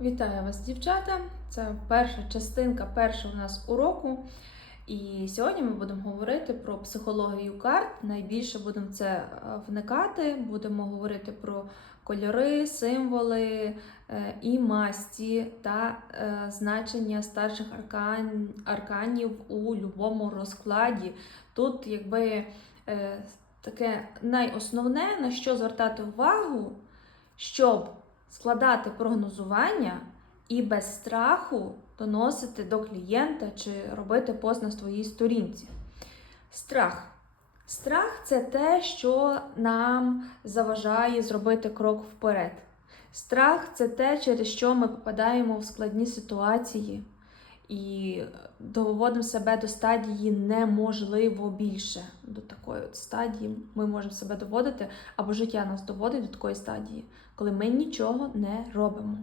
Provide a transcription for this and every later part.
Вітаю вас, дівчата! Це перша частинка першого у нас уроку. І сьогодні ми будемо говорити про психологію карт. Найбільше будемо це е, вникати. Будемо говорити про кольори, символи е, і масті та е, значення старших аркан, арканів у будь-якому розкладі. Тут, якби таке найосновне, на що звертати увагу, щоб складати прогнозування і без страху доносити до клієнта чи робити пост на своїй сторінці. Страх. Страх це те, що нам заважає зробити крок вперед. Страх це те, через що ми попадаємо в складні ситуації і доводимо себе до стадії неможливо більше. До такої от стадії ми можемо себе доводити, або життя нас доводить до такої стадії, коли ми нічого не робимо.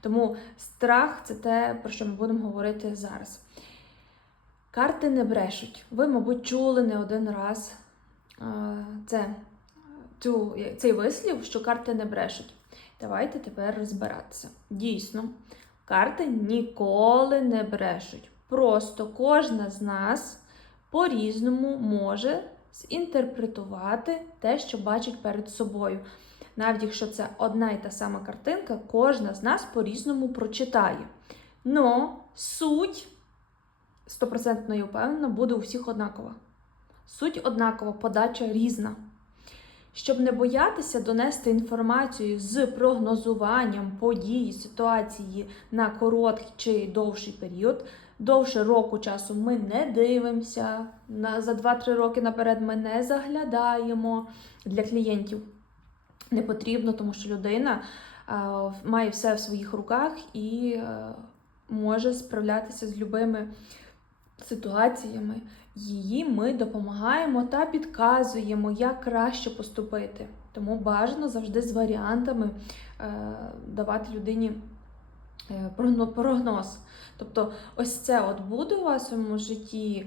Тому страх це те, про що ми будемо говорити зараз. Карти не брешуть. Ви, мабуть, чули не один раз це, цю, цей вислів, що карти не брешуть. Давайте тепер розбиратися. Дійсно, карти ніколи не брешуть. Просто кожна з нас по-різному може зінтерпретувати те, що бачить перед собою. Навіть якщо це одна і та сама картинка, кожна з нас по-різному прочитає. Но суть, стопроцентно я впевнена, буде у всіх однакова. Суть однакова, подача різна. Щоб не боятися донести інформацію з прогнозуванням події, ситуації на короткий чи довший період, довше року часу ми не дивимося, за 2-3 роки наперед ми не заглядаємо для клієнтів. Не потрібно, тому що людина має все в своїх руках і може справлятися з любими ситуаціями. Її ми допомагаємо та підказуємо, як краще поступити. Тому бажано завжди з варіантами е, давати людині е, прогноз. Тобто, ось це от буде у вас у своєму житті.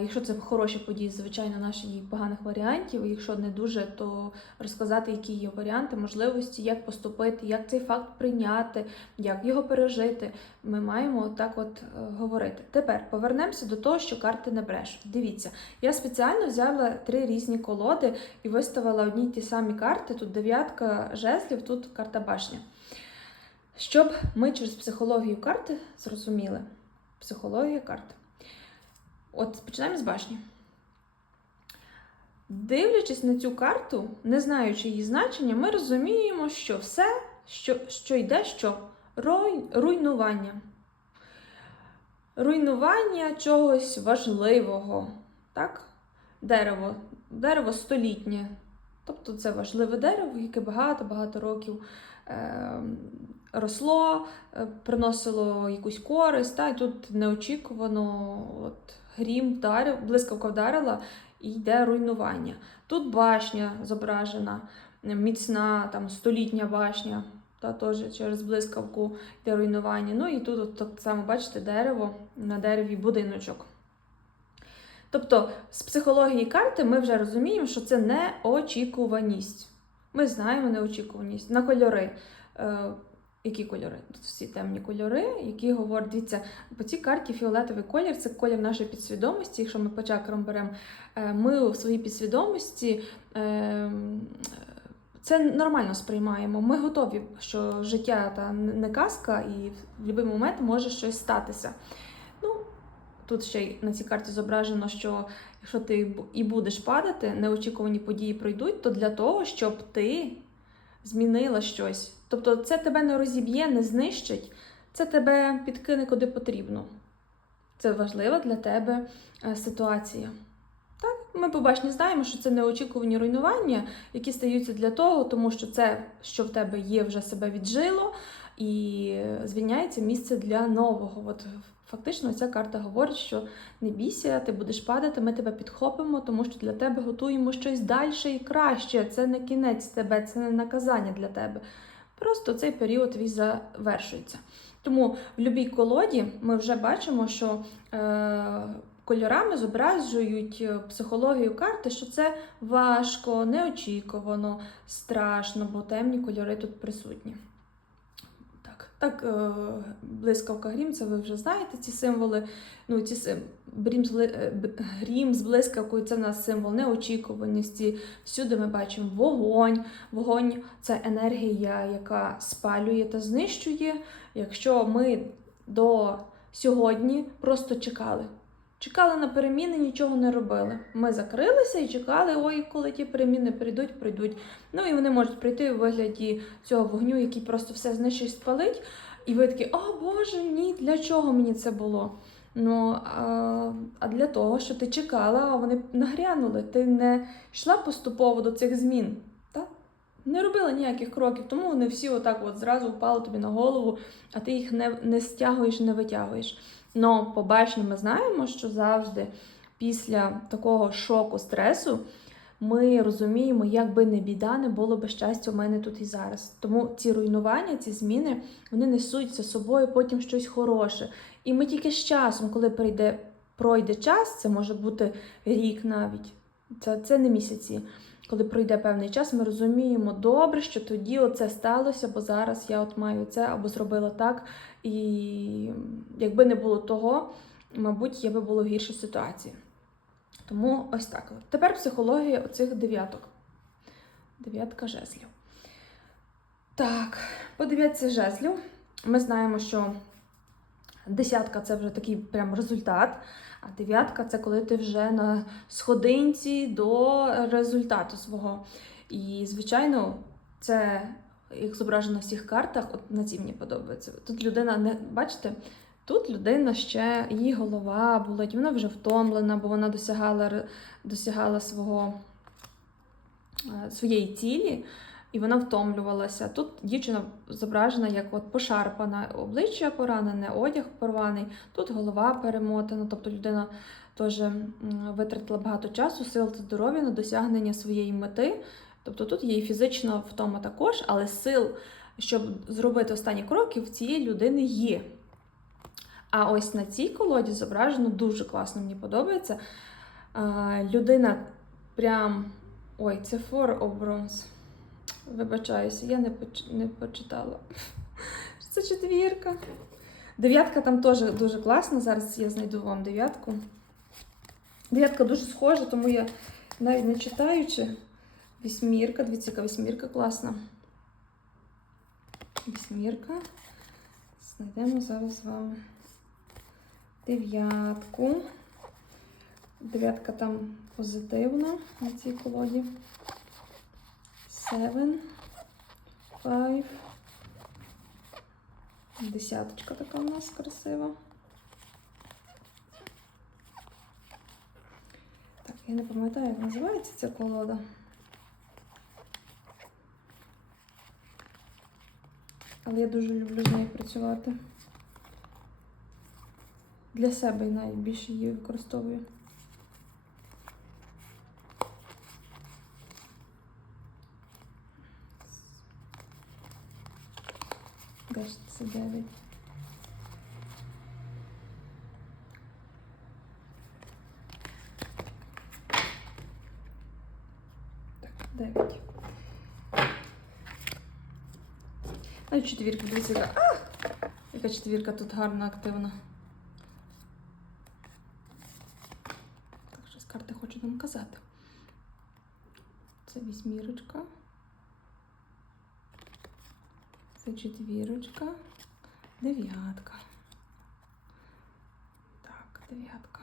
Якщо це хороші події, звичайно, наші є поганих варіантів. Якщо не дуже, то розказати, які є варіанти, можливості, як поступити, як цей факт прийняти, як його пережити. Ми маємо так от е, говорити. Тепер повернемося до того, що карти не брешуть. Дивіться, я спеціально взяла три різні колоди і виставила одні й ті самі карти. Тут дев'ятка жезлів, тут карта башня. Щоб ми через психологію карти зрозуміли. Психологія карти. От починаємо з башні. Дивлячись на цю карту, не знаючи її значення, ми розуміємо, що все, що що йде, що Руй, руйнування. Руйнування чогось важливого. Так? Дерево. Дерево столітнє. Тобто це важливе дерево, яке багато-багато років е, росло, е, приносило якусь користь. Та, і тут неочікувано от, грім вдарив, блискавка вдарила і йде руйнування. Тут башня зображена, міцна, там, столітня башня, та теж через блискавку йде руйнування. Ну і тут от, так само, бачите, дерево, на дереві будиночок. Тобто, з психології карти ми вже розуміємо, що це неочікуваність. Ми знаємо неочікуваність на кольори. Які кольори? Тут всі темні кольори, які говорять, дивіться, по цій карті фіолетовий колір це колір нашої підсвідомості. Якщо ми по чакрам беремо, е, ми в своїй підсвідомості. Е, це нормально сприймаємо. Ми готові, що життя та не казка, і в будь-який момент може щось статися. Ну, Тут ще й на цій карті зображено, що якщо ти і будеш падати, неочікувані події пройдуть, то для того, щоб ти змінила щось. Тобто це тебе не розіб'є, не знищить, це тебе підкине куди потрібно. Це важлива для тебе е, ситуація. Так, ми побачні знаємо, що це неочікувані руйнування, які стаються для того, тому що це, що в тебе є, вже себе віджило, і звільняється місце для нового. От Фактично, ця карта говорить, що не бійся, ти будеш падати, ми тебе підхопимо, тому що для тебе готуємо щось далі і краще. Це не кінець тебе, це не наказання для тебе. Просто цей період твій завершується. Тому в будь-якій колоді ми вже бачимо, що е, кольорами зображують психологію карти, що це важко, неочікувано, страшно, бо темні кольори тут присутні. Так. Е, блискавка грім, це ви вже знаєте ці символи. Ну, ці сим... грім, з, е, грім з блискавкою це в нас символ неочікуваності. Всюди ми бачимо вогонь. Вогонь це енергія, яка спалює та знищує. Якщо ми до сьогодні просто чекали. Чекали на переміни, нічого не робили. Ми закрилися і чекали, ой, коли ті переміни прийдуть, прийдуть. Ну і вони можуть прийти у вигляді цього вогню, який просто все знищить, спалить. І ви такі, о Боже, ні, для чого мені це було? Ну, а, а для того, що ти чекала, а вони нагрянули. Ти не йшла поступово до цих змін. Так? Не робила ніяких кроків, тому вони всі отак от зразу впали тобі на голову, а ти їх не, не стягуєш, не витягуєш. Но побачно ми знаємо, що завжди після такого шоку, стресу ми розуміємо, як би не біда, не було би щастя у мене тут і зараз. Тому ці руйнування, ці зміни, вони несуть за собою потім щось хороше. І ми тільки з часом, коли прийде, пройде час, це може бути рік навіть, це, це не місяці. Коли пройде певний час, ми розуміємо добре, що тоді оце сталося, бо зараз я от маю це або зробила так. І якби не було того, мабуть, я би була в гіршій ситуації. Тому ось так. Тепер психологія оцих дев'яток. Дев'ятка жезлів. Так, по дев'ятці жезлів ми знаємо, що десятка це вже такий прям результат, а дев'ятка це коли ти вже на сходинці до результату свого. І, звичайно, це як зображено на всіх картах, от на цій мені подобається. Тут людина не бачите, тут людина ще її голова болить, вона вже втомлена, бо вона досягала, досягала свого, е, своєї цілі. І вона втомлювалася. Тут дівчина зображена як от пошарпана, обличчя поранене, одяг порваний, тут голова перемотана, тобто людина теж витратила багато часу, сил та здоров'я на досягнення своєї мети. Тобто тут є і фізична втома також, але сил, щоб зробити останні кроки, в цієї людини є. А ось на цій колоді зображено дуже класно, мені подобається. Людина прям. Ой, це of Bronze. Вибачаюся, я не, поч... не почитала. Це четвірка. Дев'ятка там теж дуже класна. Зараз я знайду вам дев'ятку. Дев'ятка дуже схожа, тому я навіть не читаючи. Вісьмірка, дивіться, яка вісьмірка класна. Вісьмірка. Знайдемо зараз з вами дев'ятку. Дев'ятка там позитивна на цій колоді. Seven, five. Десяточка така у нас красива. Так, я не пам'ятаю, як називається ця колода. Але я дуже люблю з нею працювати. Для себе навіть її використовую. Де ж це дев'ять? Так, дев'ять. Навіть четвірка, дивіться, яка. А! Яка четвірка тут гарна, активна. Так, щось карти хочу нам казати. Це вісьмірочка. Це четвірочка. Дев'ятка. Так, дев'ятка.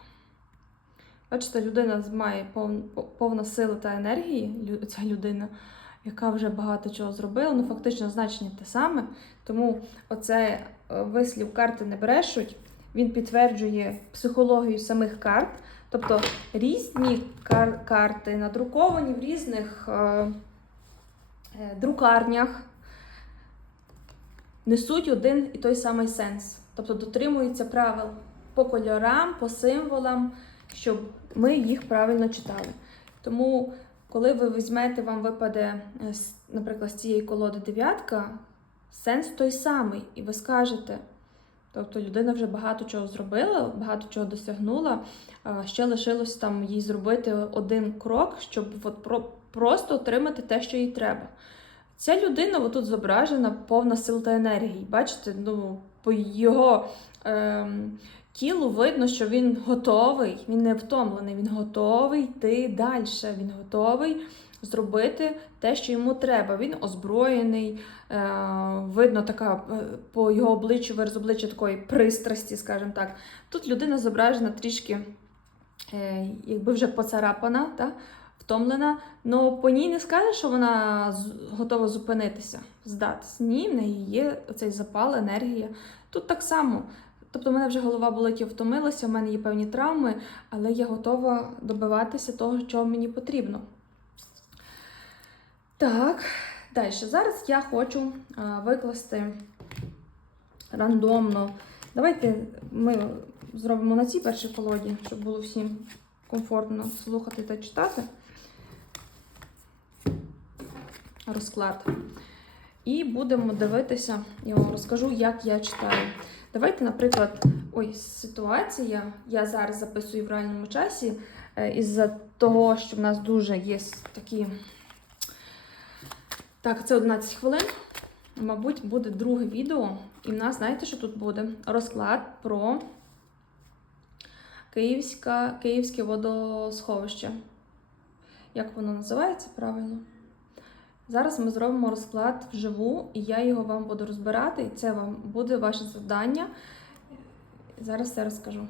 Бачите, людина має повна сила та енергії, ця людина, яка вже багато чого зробила, ну фактично значення те саме. Тому оце е, вислів карти не брешуть. Він підтверджує психологію самих карт. Тобто різні кар- карти надруковані в різних е, е, друкарнях несуть один і той самий сенс. Тобто дотримуються правил по кольорам, по символам, щоб ми їх правильно читали. Тому, коли ви візьмете, вам випаде, е, наприклад, з цієї колоди дев'ятка, сенс той самий, і ви скажете. Тобто людина вже багато чого зробила, багато чого досягнула. Ще лишилось там їй зробити один крок, щоб от про, просто отримати те, що їй треба. Ця людина отут зображена повна сил та енергії. Бачите, ну, по його ем, тілу видно, що він готовий, він не втомлений, він готовий йти далі. Він готовий зробити те, що йому треба. Він озброєний, е, видно така е, по його обличчю, вираз обличчя такої пристрасті, скажімо так. Тут людина зображена трішки, е, якби вже поцарапана, та, втомлена. Ну по ній не скажеш, що вона готова зупинитися, здатись. Ні, в неї є цей запал, енергія. Тут так само. Тобто, в мене вже голова болить, я втомилася, в мене є певні травми, але я готова добиватися того, що мені потрібно. Так, далі. Зараз я хочу викласти рандомно. Давайте ми зробимо на цій першій колоді, щоб було всім комфортно слухати та читати. Розклад. І будемо дивитися, я вам розкажу, як я читаю. Давайте, наприклад, ой, ситуація. Я зараз записую в реальному часі. е, Із-за того, що в нас дуже є такі. Так, це 11 хвилин. Мабуть, буде друге відео. І в нас, знаєте, що тут буде? Розклад про Київська, Київське водосховище. Як воно називається правильно? Зараз ми зробимо розклад вживу, і я його вам буду розбирати, і це вам буде ваше завдання. Зараз все розкажу.